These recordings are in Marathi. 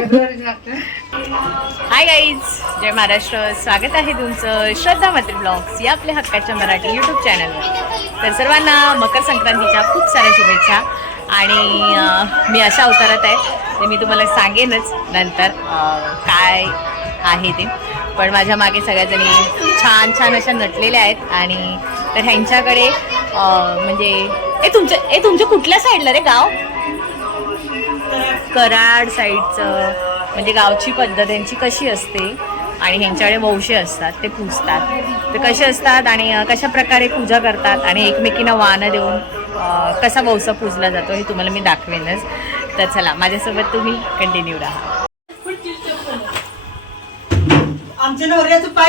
हाय गाईज जय महाराष्ट्र. स्वागत आहे तुमचं श्रद्धा मात्र ब्लॉग्स या आपल्या हक्काच्या मराठी यूट्यूब चॅनलवर तर सर्वांना मकर संक्रांतीच्या खूप साऱ्या शुभेच्छा. आणि मी अशा अवतारात आहे ते मी तुम्हाला सांगेनच नंतर काय आहे ते. पण माझ्या मागे सगळ्याजणी छान छान अशा नटलेल्या आहेत. आणि तर ह्यांच्याकडे म्हणजे ए तुमच्या ए तुमच्या कुठल्या साईडला रे गाव? कराड साईडचं म्हणजे गावची पद्धत यांची कशी असते आणि ह्यांच्याकडे वंशे असतात ते पूजतात. ते कसे असतात आणि कशा प्रकारे पूजा करतात आणि एकमेकींना वाहनं देऊन कसा वंसा पूजला जातो हे तुम्हाला मी दाखवेनच. तर चला माझ्यासोबत तुम्ही कंटिन्यू राहा.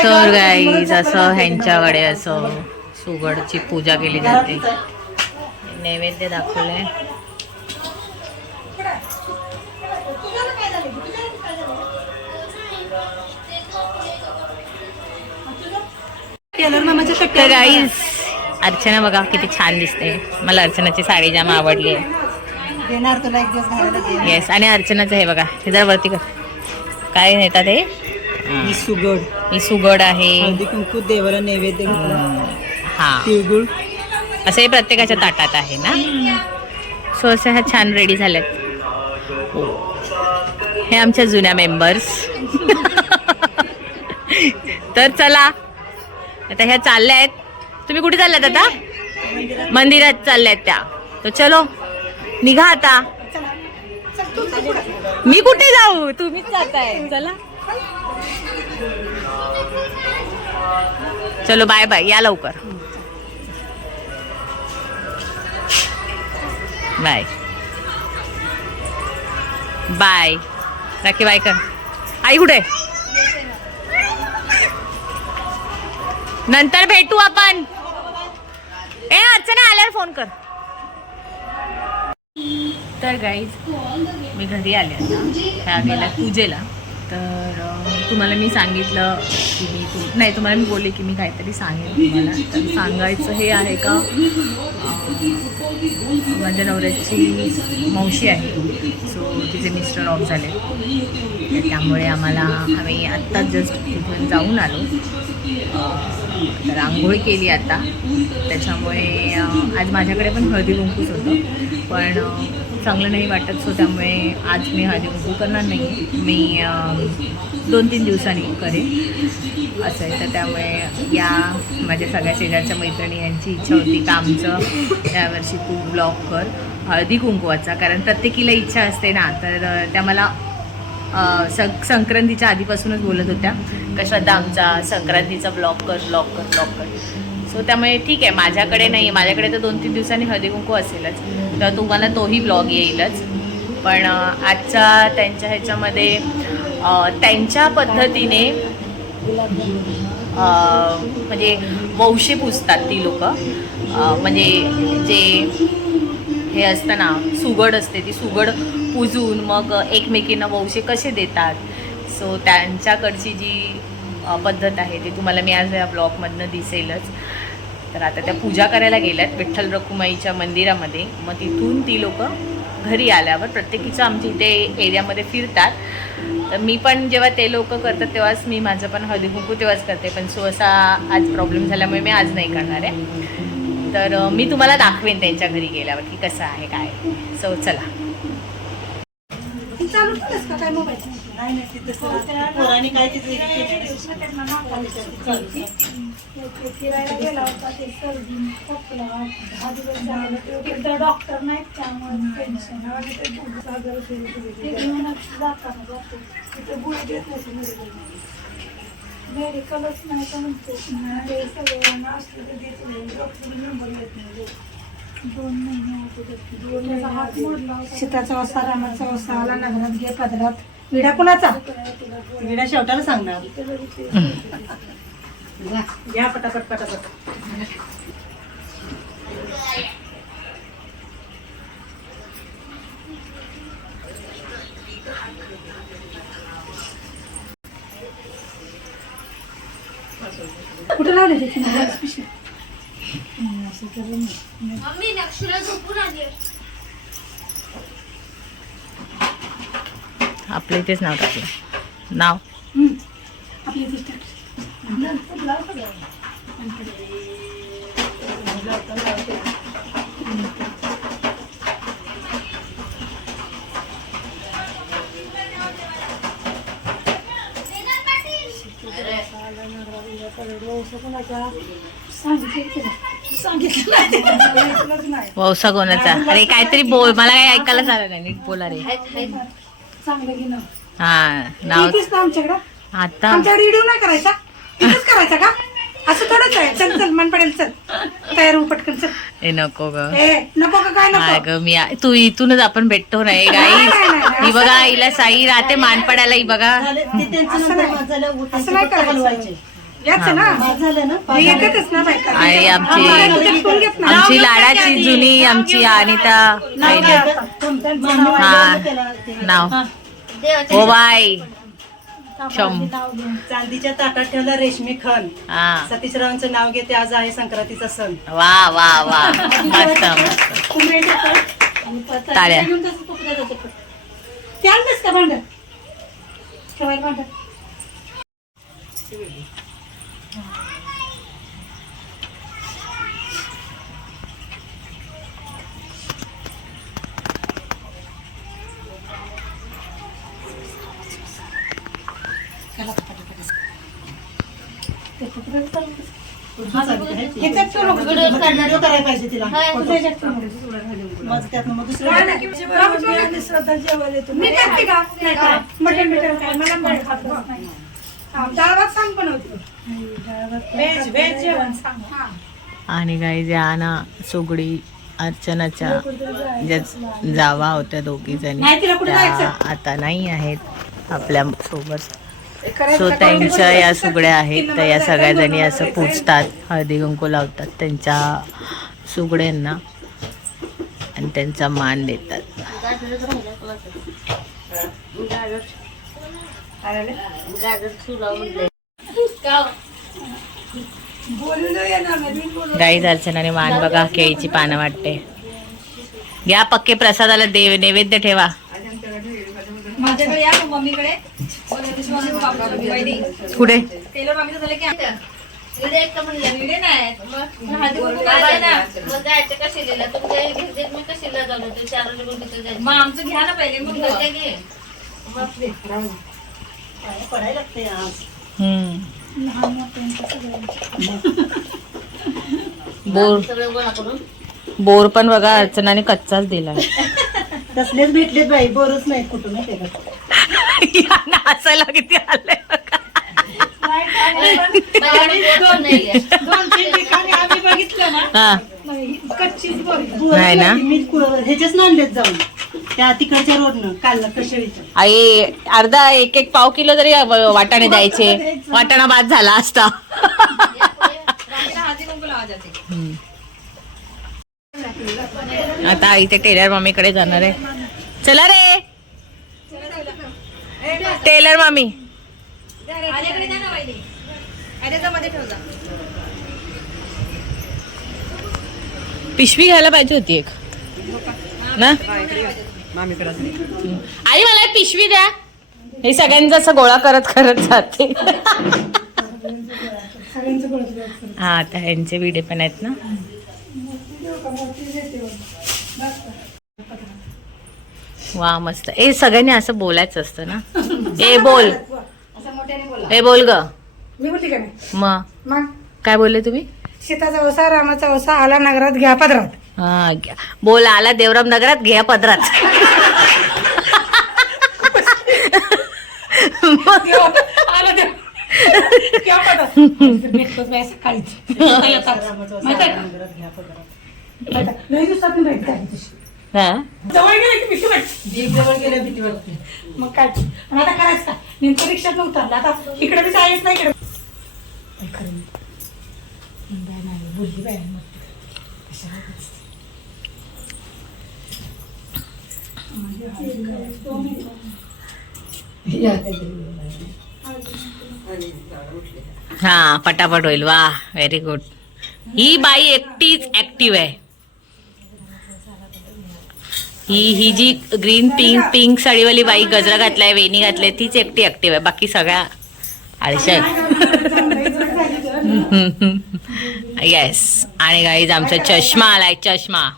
तर गाईज असं ह्यांच्याकडे असं सुगडची पूजा केली जाते. नैवेद्य दाखवलंय. टेलर तर शक्य गाईज अर्चना बघा किती छान दिसते. मला अर्चनाची साडी जाम आवडली आहे. येस आणि अर्चनाचं हे बघा हे जरा वरती कर. काय नेतात हे. ही सुगड. ही सुगड आहे. कुंकू देवाला नैवेद्य हा. तिळगुळ. असं हे प्रत्येकाच्या ताटात आहे ना? सो असं ह्या छान रेडी झाल्यात. हो. हे आमच्या जुन्या मेंबर्स तर चला आता ह्या चालल्या आहेत. तुम्ही कुठे चालल्यात आता? मंदिरात चालल्यात त्या. तर चलो निघा आता. मी कुठे जाऊ? तुम्हीच जाताय. चला. चलो बाय बाय या लवकर. बाय बाय राखी बाय कर. आई कुठे? नंतर भेटू आपण. ए अर्चना आल्यावर फोन कर. तर गाईज मी घरी आले आता. ह्या गेल्या पूजेला. तर तुम्हाला मी सांगितलं की मी तू नाही तुम्हाला मी बोलले की मी काहीतरी सांगेन तुम्हाला. तर सांगायचं हे आहे का माझ्या नवऱ्याची मावशी आहे. सो तिचे मिस्टर ऑफ झाले. त्यामुळे आम्हाला आम्ही आत्ताच जस्ट तिथून जाऊन आलो. रांगोळी केली आता. त्याच्यामुळे आज माझ्याकडे पण हळदी कुंकूच होतं. पण चांगलं नाही वाटत सो त्यामुळे आज मी हळदी कुंकू करणार नाही. मी दोन तीन दिवसांनी करेन. असं आहे. तर त्यामुळे या माझ्या सगळ्या शेजारच्या मैत्रिणी यांची इच्छा होती का आमचं यावर्षी तू ब्लॉग कर. हळदी कुंकवाचा. कारण प्रत्येकीला इच्छा असते ना. तर त्या मला सं संक्रांतीच्या आधीपासूनच बोलत होत्या. का श्रद्धा आमचा संक्रांतीचा ब्लॉग कर ब्लॉग कर ब्लॉग कर. सो त्यामुळे ठीक आहे माझ्याकडे नाही माझ्याकडे तर दोन तीन दिवसांनी हळदी कुंकू असेलच. तर तुम्हाला तोही ब्लॉग येईलच. पण आजच्या त्यांच्या ह्याच्यामध्ये त्यांच्या पद्धतीने म्हणजे वंशी पुजतात ती लोक. म्हणजे जे हे असतं ना सुगड असते ती सुगड पुजून मग एकमेकींना वंशे कसे देतात? सो त्यांच्याकडची जी पद्धत आहे ती तुम्हाला मी आज या ब्लॉगमधनं दिसेलच. तर आता त्या पूजा करायला गेल्यात विठ्ठल रखुमाईच्या मंदिरामध्ये. मग तिथून ती लोक घरी आल्यावर प्रत्येकीचं आमच्या इथे एरियामध्ये फिरतात. तर मी पण जेव्हा ते लोक करतात तेव्हाच मी माझं पण हळदी कुंकू तेव्हाच करते. पण सो असा आज प्रॉब्लेम झाल्यामुळे मी आज नाही करणार आहे. तर मी तुम्हाला दाखवेन त्यांच्या घरी गेल्यावर की कसं आहे काय सो चला. चालू केलंस का काय मोबाईल नाही नाही तिथं सर पोरांनी काय तिथे फिरायला गेला होता ते सर्दी खोकला दहा दिवस झाले तिथं डॉक्टर नाहीत त्यामुळे टेन्शन आणि ते खूप सागर ते घेऊनच जाताना जातो तिथं गुळी देत नाही मेडिकल मेडिकलच नाही तर म्हणते सगळ्यांना असलं तर देत नाही डॉक्टर नंबर येत नाही सीताचा वसा रामाचा वसा आला नगरात घे पदरात. विडा कुणाचा? विडा शेवटाला सांगणार. घ्या पटापट पटापट. कुठे लावले नाही, असं करू नये. मम्मी नक्षरा झोपून आली आपलं इथेच नाव टाकलं नाव इथेच. वौसा कोणाचा? अरे काहीतरी बोल. मला काही ऐकायला झालं नाही. नीट बोला रे हा नाव आमच्याकडं? आता आमच्याकडे व्हिडिओ नाही करायचा? करायचा का? असं थोडंच आहे. चल चल मन पडेल चल. तयार होऊ पटकन चल. ए नको ग. ए नको का काय नको? ग मी आ- तू इथूनच आपण भेटतो नाही गाई ही बघा हिला साई राहते मानपडायला ही बघा. असं नाही. असं नाही करायचं. याच आहे ना. हे येतातच ना बायका. आणि आमची फोन घेत लाडाची जुनी आमची अनिता. हा. नाव. ओ बाय शंभ. चांदीच्या ताटात ठेवलं रेशमी खण हा. सतीशरावांचं नाव घेते आज आहे संक्रांतीचा सण. वा वा वा. मस्त मस्त. टाळ्या. का भांड ठेवायला भांड आणि काही ज्या ना सुगडी अर्चनाच्या ज्या जावा होत्या दोघी जणी. नाही तिला कुठे त्या जायचं? आता नाही आहेत. आपल्यासोबत. सो? त्यांच्या या सुगड्या आहेत तर या सगळ्या जणी असं पूजतात हळदी कुंकू लावतात त्यांच्या सुगड्यांना आणि त्यांचा मान देतात. गाई अर्चनाने मान बघा केळीची पानं वाटते. घ्या पक्के प्रसादाला देव नैवेद्य ठेवा. माझ्याकडे या मग मम्मीकडे. कुठे? टेलर मम्मीचं झालं की मग आमचं घ्या ना पहिले मग पडायला लागते आज. बोर बोर पण बघा अर्चनाने कच्चाच दिला तसलेच भेटलेत बाई बोरच नाही कुठून माहितीये का हसायला किती आले दोन तीन ठिकाणी आम्ही बघितलं ना हा. नाही, कच्चीच बोरी. बोरच नाही ना? नाही, मी कु- ह्याच्याच नांदेत जाऊन त्या तिकडच्या रोडनं काल आई अर्धा एक एक पाव किलो तरी वाटाणे द्यायचे. वाटाणा बाद झाला असता हळदी कुंकू लावा जाते हम्म. आता इथे टेलर मम्मीकडे जाणार आहे. चला रे. टेलर जा पिशवी घ्यायला पाहिजे होती एक. ना. आई मला पिशवी द्या. हे सगळ्यांचं असं गोळा करत करत जाते. हा आता ह्यांचे विडे पण आहेत ना. वा मस्त ए सगळ्यांनी असं बोलायचं असतं ना ए बोल ए बोल ग मी बोलली का नाही मग मग काय बोलले तुम्ही सीताचा वसा रामाचा वसा आला नगरात घ्या पदरात हा घ्या. बोल आला देवराम नगरात घ्या पदरात आला ते. घ्या पदरात. भेटतोच बाई सकाळीच. माहिती आहे का? माहिती आहे. लई दिवसातून भेट झाली तशी. हा? जवळ गेले की भीती वाटते. जवळ गेल्या भीती वाटते. मग काय? पण आता करायचं का? नेमकं रिक्षात उतरला आता इकडे बी जायच नाही इकडे खरं. बाय नाही, बोलली बाय मग. हा पटापट होईल. वा व्हेरी गुड ही बाई एकटीच ऍक्टिव्ह आहे. ही ही जी ग्रीन पिंक पिंक साडीवाली बाई गजरा घातलाय वेणी घातलाय तीच एकटी ऍक्टिव्ह आहे. बाकी सगळ्या आळशा आहेत. येस आणि गाईज आमचा चष्मा आलाय चष्मा.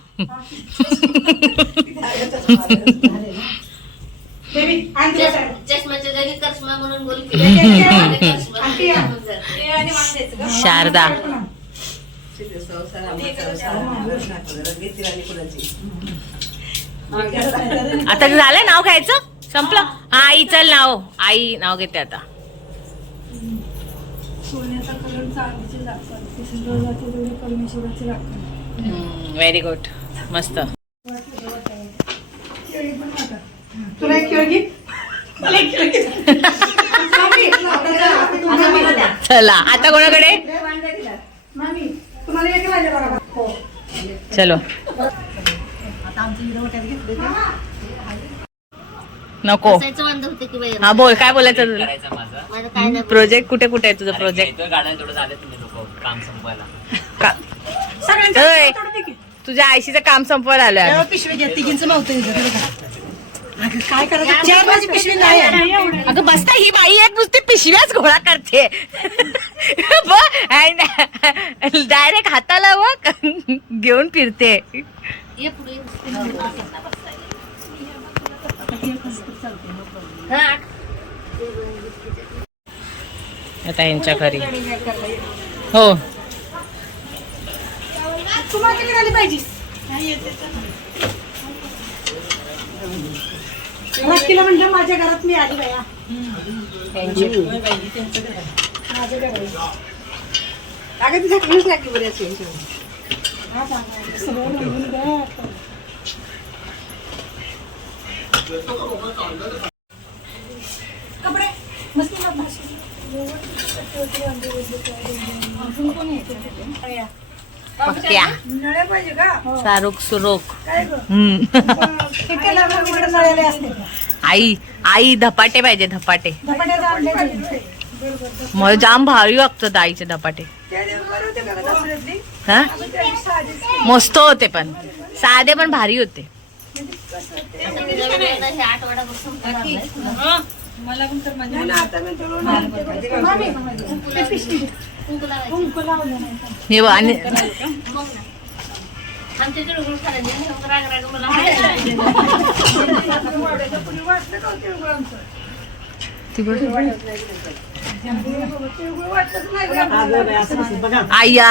शारदा. आता झालं नाव घ्यायचं? संपलं? हा आई चल नाव. आई नाव घेते आता. व्हेरी गुड मस्त. तुला एक खेळ घे. मला एक खेळ. चला आता कोणाकडे? हो. चलो. आता आमच्या इकडे वाट्यात घेतले ते नको. हा बोल काय बोलायचं तुला? प्रोजेक्ट कुठे कुठे आहे तुझं प्रोजेक्ट काम संपवायला. तुझ्या आयशीचं काम संपवायला आम्ही. पिशवी घ्या तिघींचं नव्हतं काय करायचं? चार माझी पिशवी नाही आहे. अगं बसता ही बाई एक नुसती पिशव्याच गोळा करते. डायरेक्ट हाताला बघ घेऊन फिरते. ये पुढे आठ. आता यांच्या घरी. हो. राखीला म्हटलं माझ्या घरात मी आली बाया. माझ्या घरात. अगं ती झाकणीच लागली कपडे. मस्त शाहरुख सुरोख. आई आई धपाटे पाहिजे धपाटे. मला जाम भारी वागतात आईचे धपाटे. हा? मस्त होते पण. साधे पण भारी होते. हे आणि मग ना. आया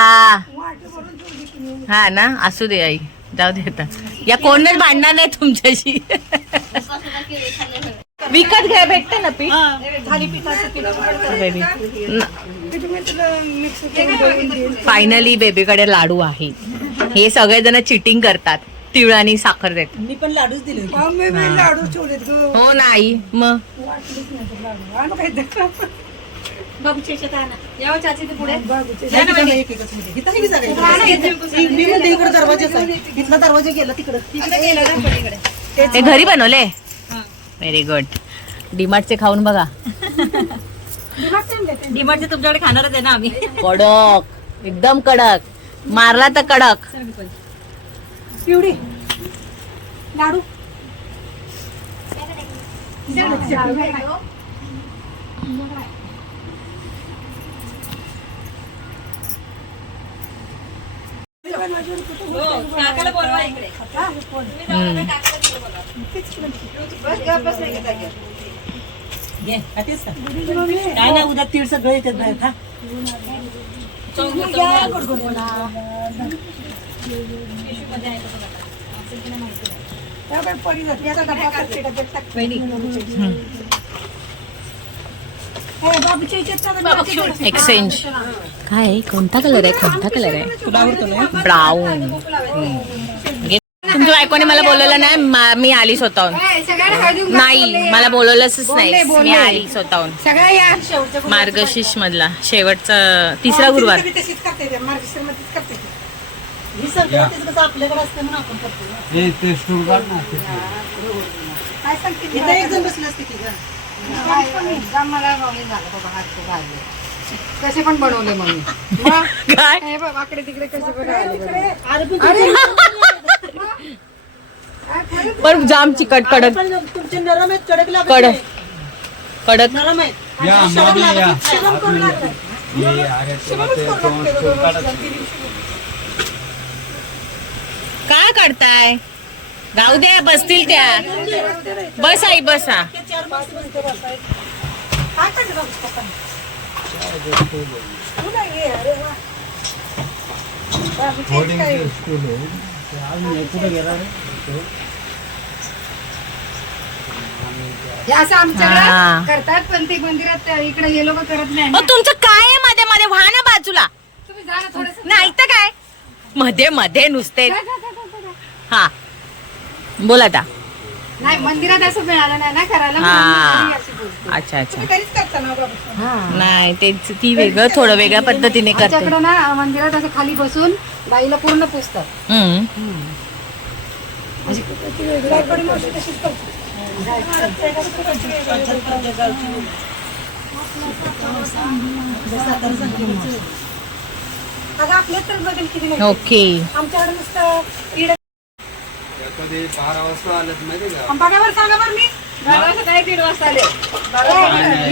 हा ना असू दे आई. जाऊ दे आता. या कोणच भांडणार नाही तुमच्याशी. विकत घ्या भेटते ना पीठ? बेबी फायनली बेबीकडे लाडू आहे. हे सगळेजण चिटिंग करतात. तिळ आणि साखर देतात मी पण लाडूच दिले होते. लाडू ठेवलेत ग. हो ना आई मग? वाटलीच नाही तर लाडू. आणू काय ते? बाबूच्या याच्यात आणा. बाबूचे. या ठिकाणी एक एकच म्हणजे. इथं आहे की जागा इकडे? मी म्हणते इकडे दरवाजाच आहे इथला दरवाजा गेला तिकडं. ते घरी बनवले? व्हेरी गुड डीमार्टचे खाऊन बघा. डिमांडचे तुमच्याकडे खाणारच आहे ना आम्ही. कडक. एकदम कडक. मारला तर कडक. पिवडी लाडू. घे खातेस का? काय नाही उद्या तीळ सगळं येतात बाहेर खा. त्या बाई पडी जाते. याचा डबा करते, डब्यात टाकते. हे बाबूच्या याच्यात ना बाबूच्या एक्सचेंज काय आहे? कोणता कलर आहे कोणता कलर आहे तुला आवडतो ना ब्राऊन तुमच्या बायकोने मला बोलवलं नाही मा- मी आली स्वतःहून नाही मला बोलवलंच नाही मी आली स्वतःहून सगळ्या या शेवटच्या मार्गशीर्ष मधला शेवटचा तिसरा गुरुवार तशीच करते ते. ही कसं आपल्याकडे असते म्हणून आपण करतो ना. काय सांगते इथं एक जण बसले असते की गं. मला झालं बाबा हात भाजले कसे पण बनवले मग मी. मग काय? हे बघ आकडे तिकडे कसे पण आले. बघ. अरे पण जाम चिकट कडक. पण तुमचे नरम आहेत कडक लागत कडक. नाही. कडक. नरम आहेत. या या. अरे तुला ते काढत काय करताय राहू दे बसतील त्या. बस आई बसा? हे असं. आमच्याकडे करतात पण ते मंदिरात इकडे हे लोक करत नाही. ना. अहो, तुमचं काय आहे मध्ये मध्ये? व्हा ना बाजूला. तुम्ही जा ना थोडस. नाही तर काय? मध्ये मध्ये नुसते हा. बोल आता. नाही मंदिरात असं मिळालं नाही ना करायला म्हणून मी अशी बोलते. अच्छा अच्छा. तुम्ही घरीच करता ना बाबा? नाही तेच ती वेगळं थोडं वेगळ्या पद्धतीने करते. आमच्याकडे ना मंदिरात असं खाली बसून बाईला पूर्ण पुसतात. हम्म. गायकवाडी मावशी तशीच करते. अगं आपल्यात तर बदल किती नाही ओके. आमच्याकडे नुसतं इडं- कधी बारा वाजता आलेत माहिती का? आणि बघा बरं सांगा बरं मी. बारा वाजता काय दीड वाजता आले.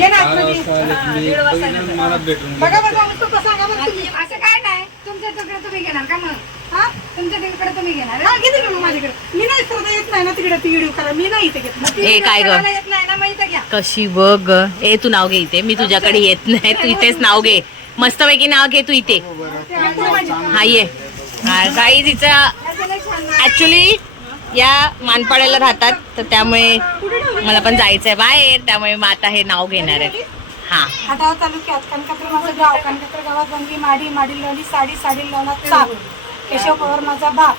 ये ना बारा कधी. वाजता आलेत मी. बघितलं मला भेटून बघा बरं सांगा तू सांगा बरं तुम्ही. असं काय नाही तुमच्या तिकडे तुम्ही घेणार का मग? हा? तुमच्या तिकडे तुम्ही घेणार. हा, घेते मी माझ्याकडे. मी नाही करता येत नाही ना तिकडे ती व्हिडिओ करा. मी नाही इथे घेत. ती ए, काय ग? करायला येत नाही ना मग इथं घ्या. कशी बघ ए तू नाव घे इथे. मी तुझ्याकडे येत नाही. तू इथेच नाव घे. मस्तपैकी नाव घे तू इथे. हा ये. काही तिचं. ऍक्च्युली या मानपाड्याला राहतात तर त्यामुळे मला पण जायचंय बाहेर त्यामुळे मग आता हे नाव घेणार आहे हा तालुक्यात कनकापूर माझं गाव कनकापूर गावात बनली माडी माडी लावली साडी साडी लावला चाप केशव पवार माझा बाप.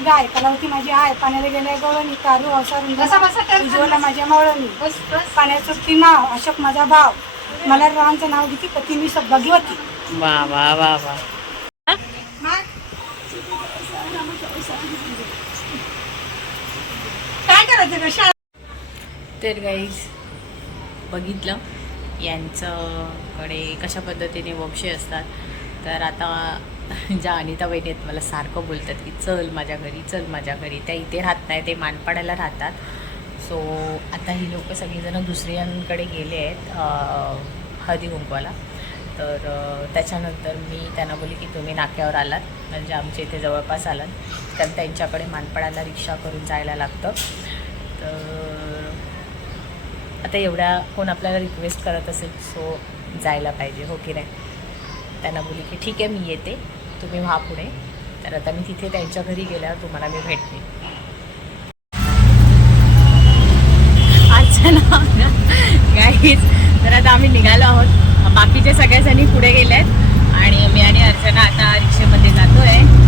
गाय कलावती माझी आय पाण्याला गेल्या कारू अवसार उज्ज्वला माझ्या मावळणी. बस बस. पाण्याचं ती नाव अशोक माझा भाव. मला रावांचं नाव घेते पती मी सद्भागी होती वा वा वा वा काय करायचं ग शाळा तर गाईज बघितलं. यांच्याकडे कशा पद्धतीने वंशे असतात. तर आता ज्या अनिता वहिनी आहेत मला सारखं बोलतात की चल माझ्या घरी चल माझ्या घरी. त्या इथे राहत नाही ते मानपाड्याला राहतात. सो आता ही लोक सगळीजणं दुसऱ्यांकडे गेले आहेत हळदी कुंकवाला. तर त्याच्यानंतर मी त्यांना बोलली की तुम्ही नाक्यावर आलात. म्हणजे आमच्या इथे जवळपास आलात. कारण त्यांच्याकडे मानपाड्याला रिक्षा करून जायला लागतं. तर आता एवढ्या कोण आपल्याला रिक्वेस्ट करत असेल सो जायला पाहिजे हो की नाही? त्यांना बोली की ठीक आहे मी येते. तुम्ही व्हा पुढे. तर आता मी तिथे त्यांच्या घरी गेल्यावर तुम्हाला मी भेटते. अच्छा ना. गाईज तर आता आम्ही निघालो आहोत. बाकीचे सगळ्याजणी पुढे गेले आहेत आणि मी आणि अर्चना आता रिक्षेमध्ये जातो आहे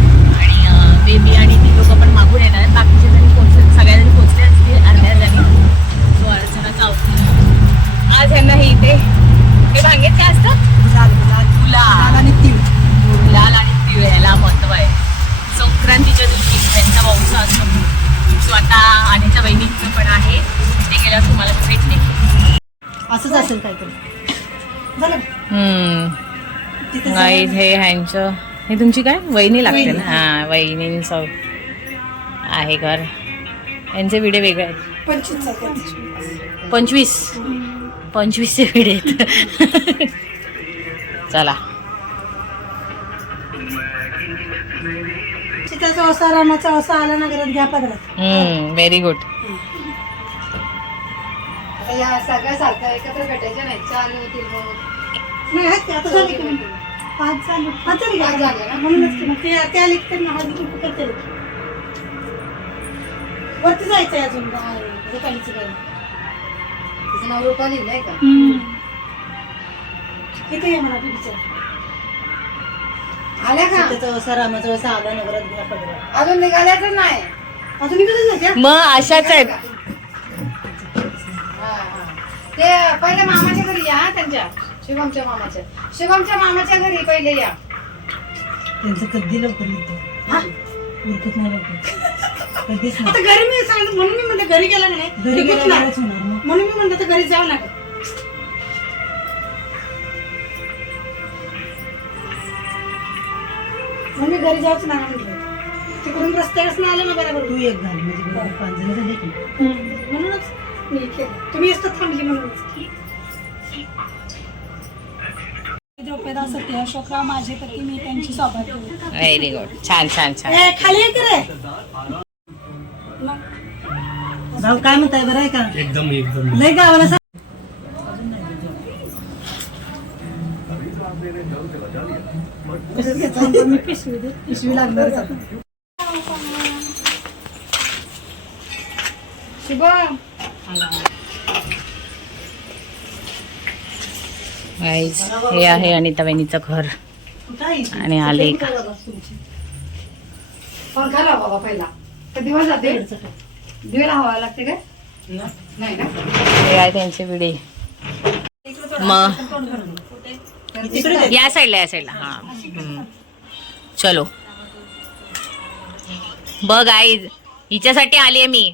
बेबी आणि ती लोकं पण मागून येणार. आहेत बाकीचे जणी पोचले सगळ्याजणी पोचले असतील अर्ध्या जणी. सो अर्चना चावती आज यांना हे इथे हे भांगेत काय असतं? गुलाल आणि तीळ. गुलाल आणि तीळ याला महत्त्व आहे. संक्रांतीच्या दिवशी त्यांचा वंश असतो. सो आता आणीच्या बहिणीचं पण आहे. ते गेल्यावर तुम्हाला भेटते असंच असेल काहीतरी. झालं? गाईज हे ह्यांचं हे तुमची काय? वहिनी लागते ना? हां वहिनींचं आहे घर. यांचे विडे वेगळे आहेत. पंचवीस पंचवीस? पंचवीसचे विडे आहेत. चला. सीताचा असा रामाचा असा आला ना घरात घ्या पदरात. व्हेरी गुड या सगळ्या सारख्या एकत्र भेटायच्या नाही चालू होतील मग. नाही आहेत ते, आता झाले की नाही? पाच झाले. पाच झाले. ना? म्हणूनच की मग ते ते आले की त्यांना करते. वरती जायचंय अजून. काय, रुपालीचं काय. तिचं नाव रुपाली नाही का? इथे ये म्हणा विचार. आल्या का? सीतेचा असा रामाचा असा आला ना घरात घ्या पदरात अजून निघाल्याच नाही. अजून इकडे जायचं मग अशाच आहेत. हा, हा. ते पहिले मामाच्या घरी या हा त्यांच्या. शुभमच्या मामाच्या. शुभमच्या मामाच्या घरी पहिले या त्यांचं कधी लवकर नाही लवकर. कधीच आता घरी मी सांगितलं म्हणून मी म्हणलं घरी गेलं नाही? घरी म्हणून मी म्हणलं तर घरी जाऊ नका. म्हणून मी घरी जाऊच ना म्हणलं. तिकडून रस्त्यावरच नाही आलं ना बरोबर. तू एक घाल म्हणजे पाच जण झाले की. म्हणूनच मी केलं. तुम्ही असतात थांबली म्हणूनच. द्रौपदा सत्य अशोकराव माझे पती मी त्यांची सौभाग्य व्हेरी गुड छान छान छान. खाली ये रे भाऊ काय म्हणताय? बरं आहे का? एकदम एकदम. लय गावाला सांग. कसं घ्यायचं? मी पिशवी दे. पिशवी लागणारच आता. शुभम. हे आहे अनिता वहिनीचं घर. आणि आले का बाबा पहिला. तर दिवस जाते. दिवेला हवा लागते काय? नाही ना? हे आहे त्यांचे विडे. मग या साईडला या साईडला. हा. चलो. बघ आई हिच्यासाठी आली मी.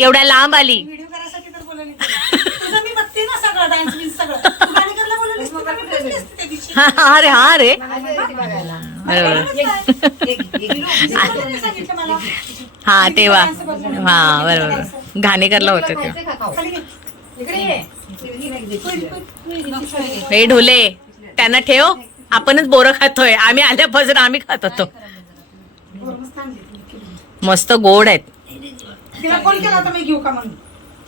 एवढ्या लांब आली. सगळं डान्स बिन्स सगळं तू गाणी करायला बोलवलीस, तू का बसली असती त्या दिवशी? हा हा रे हा रे बघायला बरोबर कोणी सांगितलं मला? हा तेव्हा हा बरोबर घाणेकरला होते तेव्हा खायचं का खाऊ? खाली घे. इकडे ये हे ढोले त्यांना ठेव आपणच बोरं खातोय आम्ही आल्यापासून आम्ही खात होतो मस्त आणली गोड आहेत तिला फोन केला होता मी घेऊ का म्हणून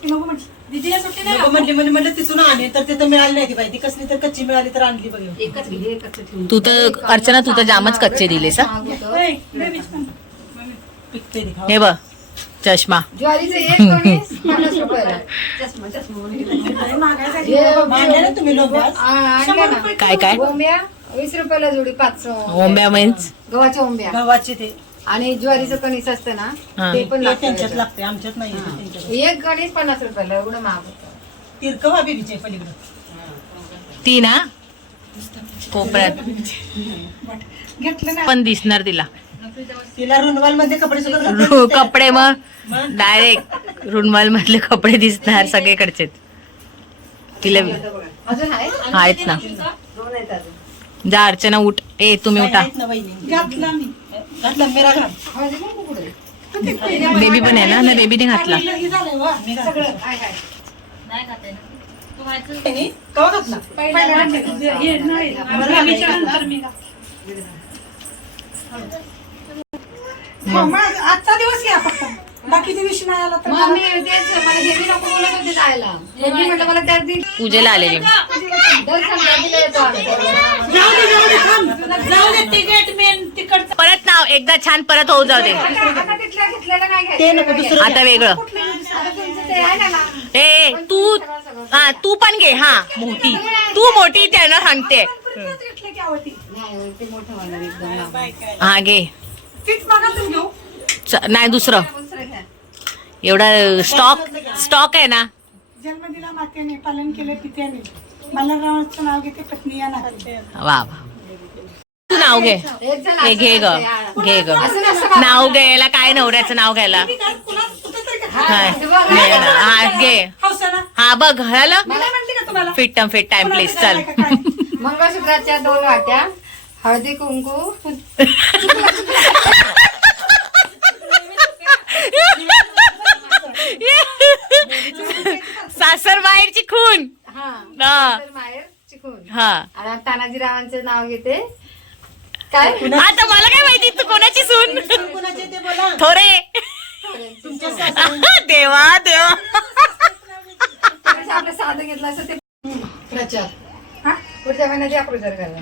ती नको दीदीला सुट्टी नाही नको म्हणले म्हणजे म्हणलं तिथून आले तर तिथं मिळाली नाही ती बाई. ती कसली तर कच्ची मिळाली तर आणली बघ. एकच घे एकच ठेवून तू तर अर्चना तू तर जामच कच्चे दिलेस हा? महाग होतं. होय, बेबीच पण. पिकते ती खाऊ. हे बघ चष्मा. ज्वारीचं एक कणीस पन्नास रुपयाला. लय महागाई हे झाली. मांडले ना तुम्ही लोक आज? आ, आणलं ना काय? काय ओंब्या वीस रुपयाला जोडी पाच ओंब्या मीन्स गव्हाच्या ओंब्या गव्हाचे ते. आणि ज्वारीचं कणीस असतं ना हा. ते पण ते लागतं त्यांच्यात. लागते आमच्यात नाही त्यांच्यात एक कणीस पन्नास रुपयाला एवढं महाग होतं. तिरकवा बेबीचे पलीकडं. ती ना कोपऱ्यात. पण दिसणार तिला. तिला रुनवाल मध्ये कपडे सुद्धा रु-. कपडे मग. डायरेक्ट रुणमाल मधले कपडे दिसणार सगळीकडचे तिला अजून आहे? आहेत ना दोन आहेत अजून जा अर्चना उठ. ए तुम्ही उठा. आहेत ना बहिणी घातला मी. घातला मेरा घाल बेबी पण आहे ना ना बेबीने घातला झालंय वा. मी घातला. कवा आजचा दिवस घ्या फक्त. बाकीच्या दिवशी नाही आला तर मग मी तेच मला हे बी नको बोलत होते जायला. हे बी म्हटलं मला त्या दिवशी पूजेला आलेली. दर संक्रांतीला येतो आम्ही जाऊ दे जाऊ दे थांब जाऊ दे तिकीट मेन तिकडचं परत नाव एकदा छान परत होऊ जाऊ दे. आता आता तिथलं घेतलेलं नाही ते घ्यायचं नको दुसरं आता वेगळं. आता तुमचं ते आहे ना ए तू हा तू पण घे हा मोठी. तू मोठी त्यांना सांगते. घेतलं की आवडती नाही ते मोठं होणार एकदम लांब. हा घे. नाही दुसरं. एवढा स्टॉक स्टॉक आहे ना. जन्म दिला मातेने पालन केले पित्याने मल्हाररावांचं नाव घेते पत्नी या नाते वा वा. तू नाव घे. हे घे ग घे ग? नाव घ्यायला काय नवऱ्याचं नाव घ्यायला? हाय. हे बघ, घे. हा हा बघ तुम्हाला? फिट टम फिट टाइम प्लीज चल. मंगळसूत्राच्या दोन वाट्या हळदी कुंकू. सासर माहेरची खून. हा. हा तर माहेर चिकून हा. आणि तानाजीरावांचं नाव घेते. काय? आता मला काय माहिती? तू कोणाची सून? कुणाचे ते बोला. थोरे. देवा देवा. त्यापेक्षा आपलं साधं घेतलं असं ते प्रचार. पुढच्या महिन्यात या प्रचार करायला.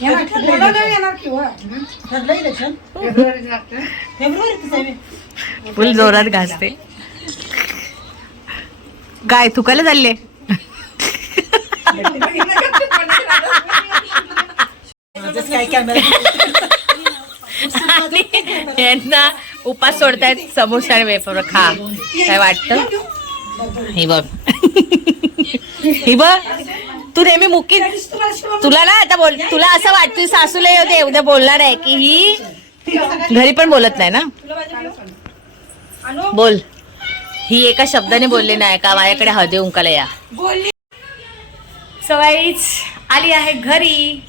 बोलावलं येणार किंवा ठरलं इलेक्शन. फेब्रुवारीत लागतं फेब्रुवारीतच आहे बे. फुल जोरात घासते. काय थुकायला चालले माझंच काय कॅमेरा आणि यांना उपास सोडतायत समोसा आणि वेफर खा काय वाटत? हे बघ. हे बघ. तू नेहमी मुकी तुला ना आता बोल तुला असं वाटतं सासूला येऊ दे. उद्या बोलणार आहे की ही घरी पण बोलत नाही ना? बोल. ही एका शब्दाने बोलली नाही का? माझ्याकडे हळदी उंकाला या. सवाईच आली आहे घरी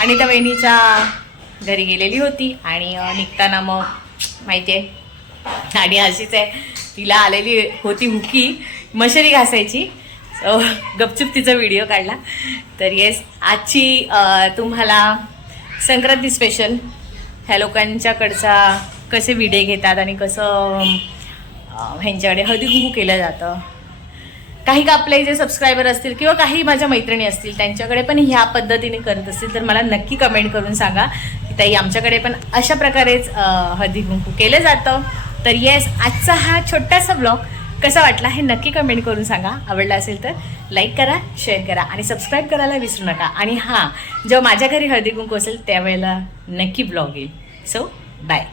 आणि त्या बहिणीचा घरी गेलेली होती आणि निघताना मग माहिती आहे आणि अशीच आहे तिला आलेली होती हुकी मशरी घासायची. सो गपचूप तिचा व्हिडिओ काढला. तर येस आजची तुम्हाला संक्रांती स्पेशल ह्या लोकांच्याकडचा कसे विडे घेतात आणि कसं ह्यांच्याकडे हळदी कुंकू केलं जातं काही का आपले जे सबस्क्रायबर असतील किंवा काही माझ्या मैत्रिणी असतील त्यांच्याकडे पण ह्या पद्धतीने करत असतील तर मला नक्की कमेंट करून सांगा की ताई आमच्याकडे पण अशा प्रकारेच हळदी कुंकू केलं जातं. तर येस आजचा हा छोटासा ब्लॉग कसा वाटला हे नक्की कमेंट करून सांगा. आवडला असेल तर लाईक करा शेअर करा आणि सबस्क्राईब करायला विसरू नका. आणि हां जेव्हा माझ्या घरी हळदी कुंकू असेल त्यावेळेला नक्की ब्लॉग येईल. So bye